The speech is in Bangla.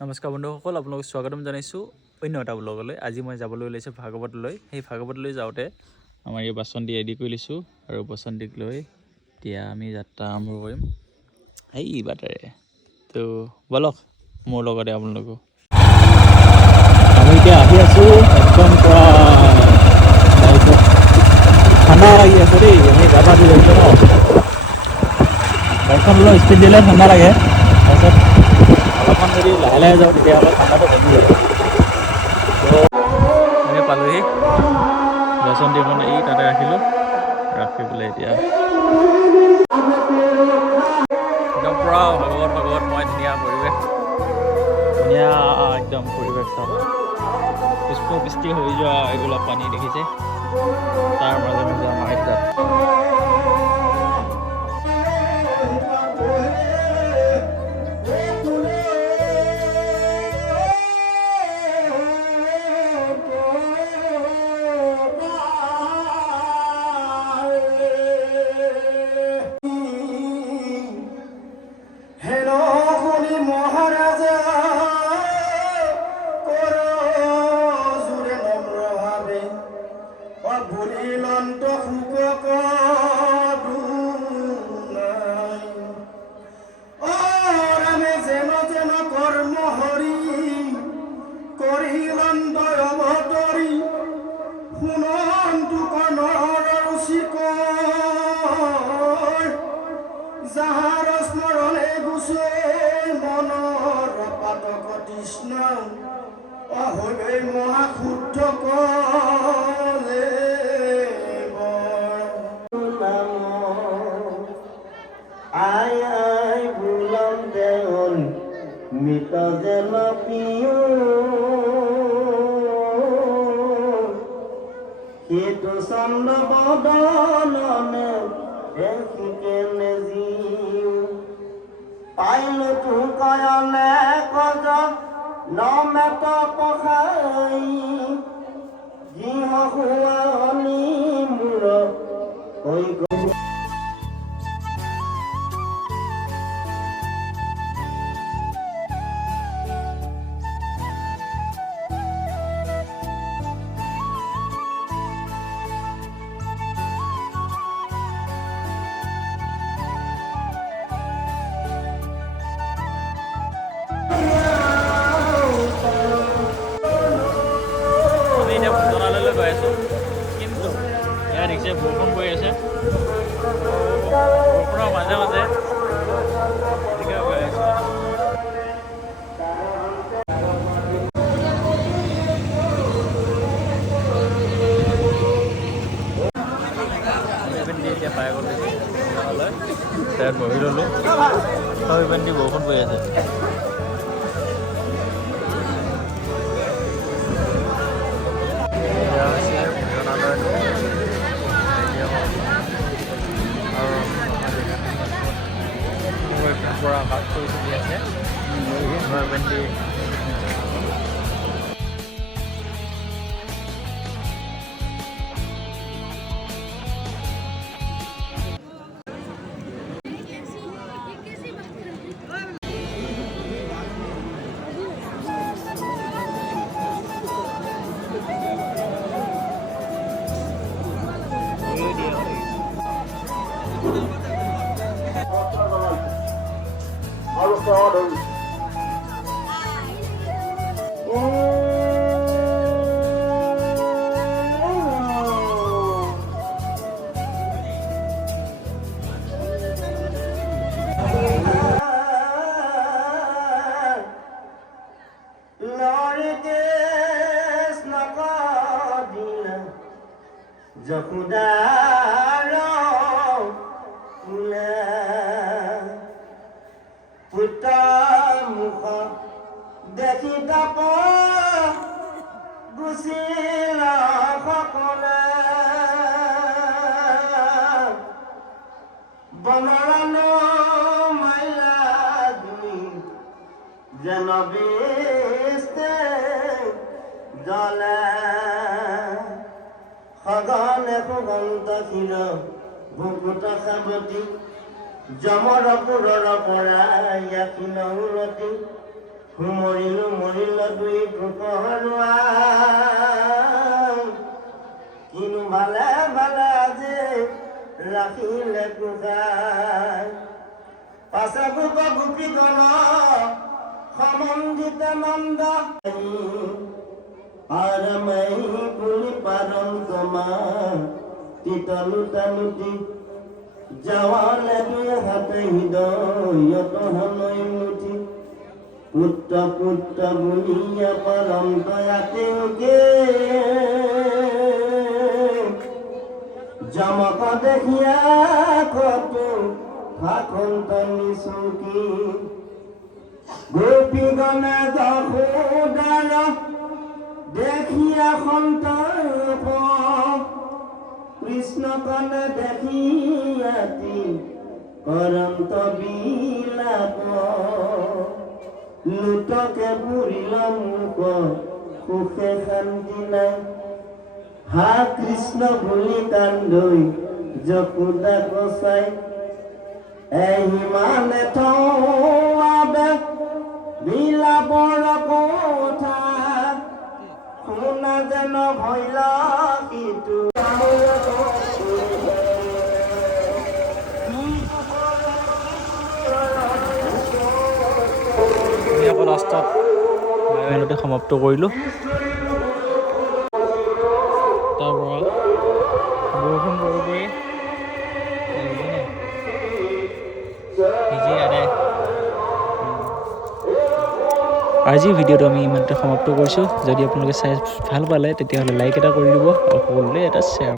নমস্কাৰ বন্ধুসকল আপোনালোকক স্বাগতম জনাইছোঁ অন্য এটা ব্লগলৈ আজি মই যাবলৈ ওলাইছোঁ ভাগৱতলৈ সেই ভাগৱতলৈ যাওঁতে আমাৰ এই বাচন্তি ৰেডি কৰি লৈছোঁ আৰু বাচন্তিক লৈ এতিয়া আমি যাত্ৰা আৰম্ভ কৰিম। সেই বাটেৰে। তো বলক মোৰ লগতে আপোনালোকো। আমি এতিয়া আহি আছোঁ একদম ঠাণ্ডা লাগি আছে দেই আমি যাবা দি লৈছোঁ ন। বাইকখন অলপ স্পীড দিলে ঠাণ্ডা লাগে। তাৰপিছত অলপমান যদি লাহে লাহে যাওঁ তেতিয়াহ'লে ঠাণ্ডাটো কমি তো আমি পালোহি। বাচন্তিখন এই তাতে ৰাখিলোঁ। ৰাখি পেলাই এতিয়া। একদম পূৰা ভাগৱত ভাগৱত, মই ধুনীয়া পৰিৱেশ। ধুনীয়া, একদম পৰিৱেশ চাওঁ পুষ্পবৃষ্টি হৈ যোৱা এইবিলাক পানী দেখিছে। তাৰ মাজে মাজে আমাৰ তৃষ্ণ অহৈ মহাশুদ্ধ কলে আই আই বুলম দেৱন মৃত যেন পিয়। সেইটো চন্দ্ৰ বদলনে এসিকেনে ਨਾਮ ਮਹਿਤਾ ਕੋ বৰষুণ পৰি আছে বৰষুণৰ মাজে মাজে পাই গ'ল বহি ল'লোঁ সেই পেণ্টি বৰষুণ পৰি আছে थोड़ा आपको যশোদাৰ পুত্ৰ মুখ দেখি তাপ গুচিল সকলে বনৰান মাইলা দুই যেন বিস্তে জলে সঘনে সুগন্ত ক্ষীৰ ভুকুত সাৱতী যমৰ পুৰৰ পৰা ইয়াকিন উৰতি মৰিলো মৰিলো দুই ঠোকৰুৱা কিনো ভালে ভালে আজি ৰাখিলে গোসাই পাছে বুক বুকি গল সমন্দিত নন্দ। আরমৈ পুলি পারম তোমার তিতলু তালুতি যাওয়ালে দুই হাতে হৃদয়ত হনৈ মুঠি পুত্র পুত্র বুলিয়া পরম দয়াতেওকে জমক দেখিয়া কত ফাকন্ত নিচুকি গোপীগণে যশোদাৰ দেখিয়া সন্তৰ্প কৃষ্ণকণে দেখিয়াতি কৰন্ত বিলাপ। লুটকে বুঢ়িল মোক সুখে শান্তি নাই। হা কৃষ্ণ বুলি কান্দৈ যশোদা কচাই। এহিমানে থৌৱাবে বিলাপৰ লাষ্টত বায়ুসেনতে সমাপ্ত কৰিলোঁ। আজিৰ ভিডিঅ'টো আমি ইমানতে সমাপ্ত কৰিছোঁ। যদি আপোনালোকে চাই ভাল পালে তেতিয়াহ'লে লাইক এটা কৰি দিব আৰু সকলোলৈ এটা শ্বেয়াৰ